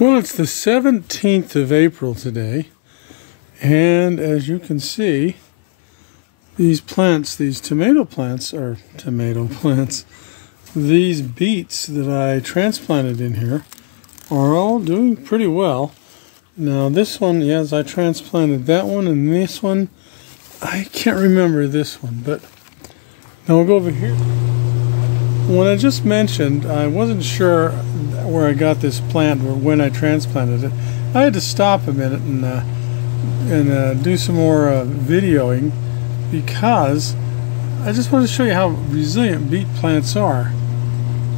Well, it's the 17th of April today, and as you can see, these plants, these tomato plants, these beets that I transplanted in here are all doing pretty well. Now this one, yes, I transplanted that one, and this one, I can't remember this one, but now we'll go over here. When I just mentioned, I wasn't sure where I got this plant or when I transplanted it. I had to stop a minute and do some more videoing, because I just want to show you how resilient beet plants are.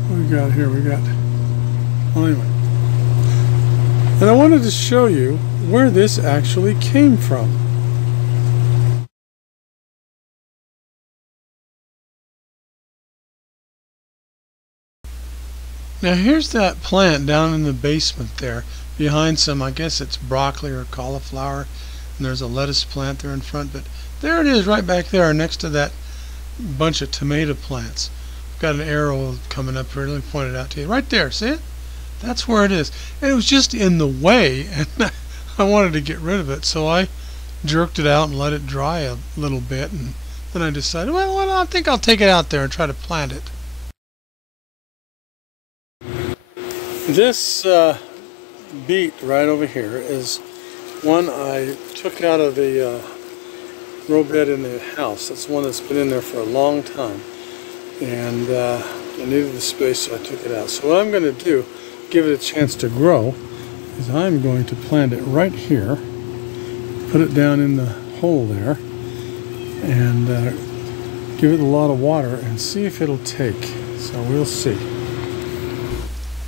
What we got here? Well, anyway. And I wanted to show you where this actually came from. Now here's that plant down in the basement there, behind some, I guess it's broccoli or cauliflower, and there's a lettuce plant there in front, but there it is right back there next to that bunch of tomato plants. I've got an arrow coming up here, let me point it out to you. Right there, see it? That's where it is. And it was just in the way, and I wanted to get rid of it, so I jerked it out and let it dry a little bit, and then I decided, well, I think I'll take it out there and try to plant it. This beet right over here is one I took out of the row bed in the house. That's one that's been in there for a long time, and I needed the space, so I took it out. So what I'm going to do, give it a chance to grow, is I'm going to plant it right here, put it down in the hole there, and give it a lot of water and see if it'll take. So we'll see.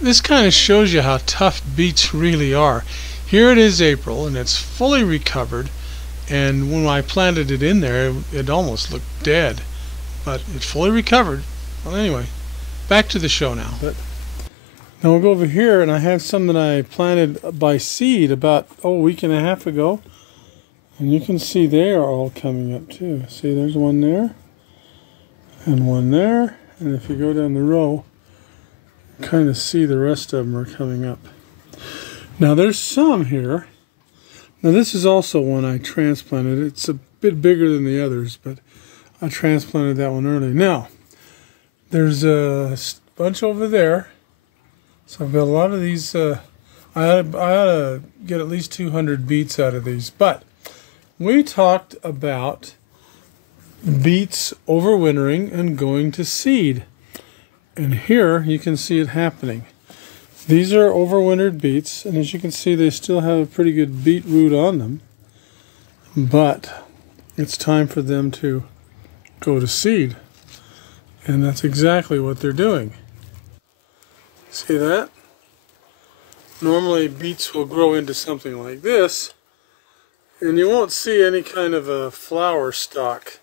This kind of shows you how tough beets really are. Here it is April, and it's fully recovered, and when I planted it in there, it almost looked dead, but it fully recovered. Well, anyway, back to the show now. Now we'll go over here, and I have some that I planted by seed about a week and a half ago, and you can see they are all coming up too. See, there's one there, and one there, and if you go down the row, kind of see the rest of them are coming up. Now there's some here. Now this is also one I transplanted. It's a bit bigger than the others, but I transplanted that one early. Now there's a bunch over there, so I've got a lot of these. I ought to get at least 200 beets out of these. But we talked about beets overwintering and going to seed. And here you can see it happening. These are overwintered beets, and as you can see, they still have a pretty good beet root on them. But it's time for them to go to seed. And that's exactly what they're doing. See that? Normally beets will grow into something like this, and you won't see any kind of a flower stalk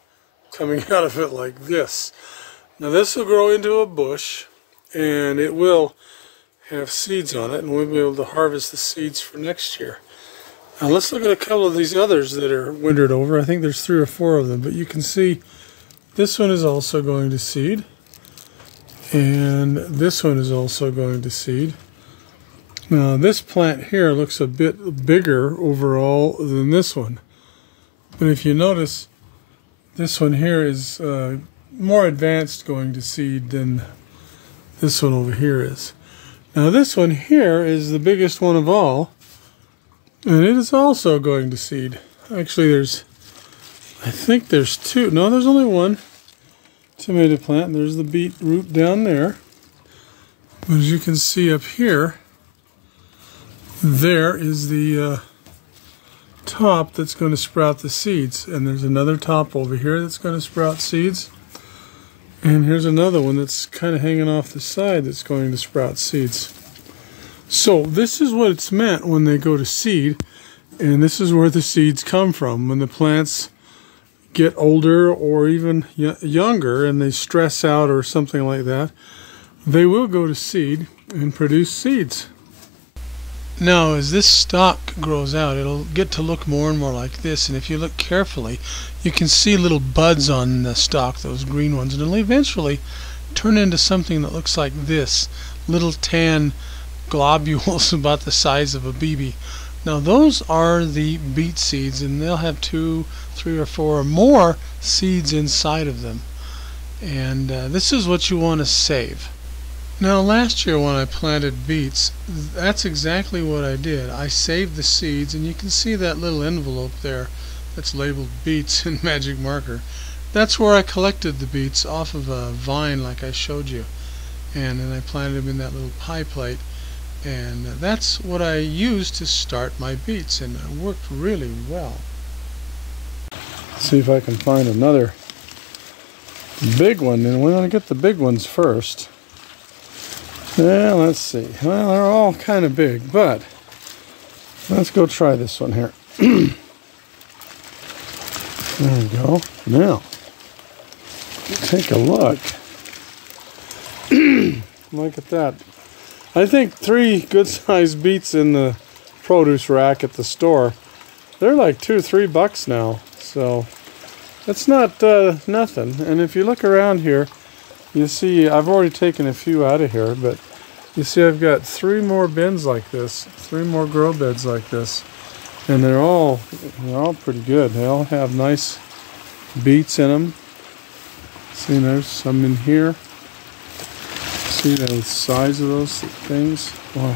coming out of it like this. Now this will grow into a bush, and it will have seeds on it, and we'll be able to harvest the seeds for next year. Now let's look at a couple of these others that are wintered over. I think there's 3 or 4 of them, but you can see this one is also going to seed, and this one is also going to seed. Now this plant here looks a bit bigger overall than this one, but if you notice, this one here is more advanced going to seed than this one over here is. Now this one here is the biggest one of all, and it is also going to seed. Actually I think there's 2. No, there's only one tomato plant. There's the beet root down there. But as you can see up here, there is the top that's going to sprout the seeds, and there's another top over here that's going to sprout seeds. And here's another one that's kind of hanging off the side that's going to sprout seeds. So this is what it's meant when they go to seed, and this is where the seeds come from. When the plants get older or even younger and they stress out or something like that, they will go to seed and produce seeds. Now as this stalk grows out, it'll get to look more and more like this, and if you look carefully, you can see little buds on the stalk, those green ones, and it'll eventually turn into something that looks like this, little tan globules about the size of a BB. Now those are the beet seeds, and they'll have 2, 3, or 4 or more seeds inside of them. And this is what you want to save. Now last year when I planted beets, that's exactly what I did. I saved the seeds, and you can see that little envelope there that's labeled beets in magic marker. That's where I collected the beets off of a vine like I showed you, and then I planted them in that little pie plate, and that's what I used to start my beets, and it worked really well. Let's see if I can find another big one, and we're going to get the big ones first. Yeah, let's see. Well, they're all kind of big, but let's go try this one here. There we go. Now, take a look. Look at that. I think 3 good-sized beets in the produce rack at the store, they're like $2 or $3 now. So that's not nothing. And if you look around here, you see I've already taken a few out of here, but you see I've got 3 more bins like this, 3 more grow beds like this, and they're all pretty good. They all have nice beets in them. See, there's some in here. See the size of those things? Boy.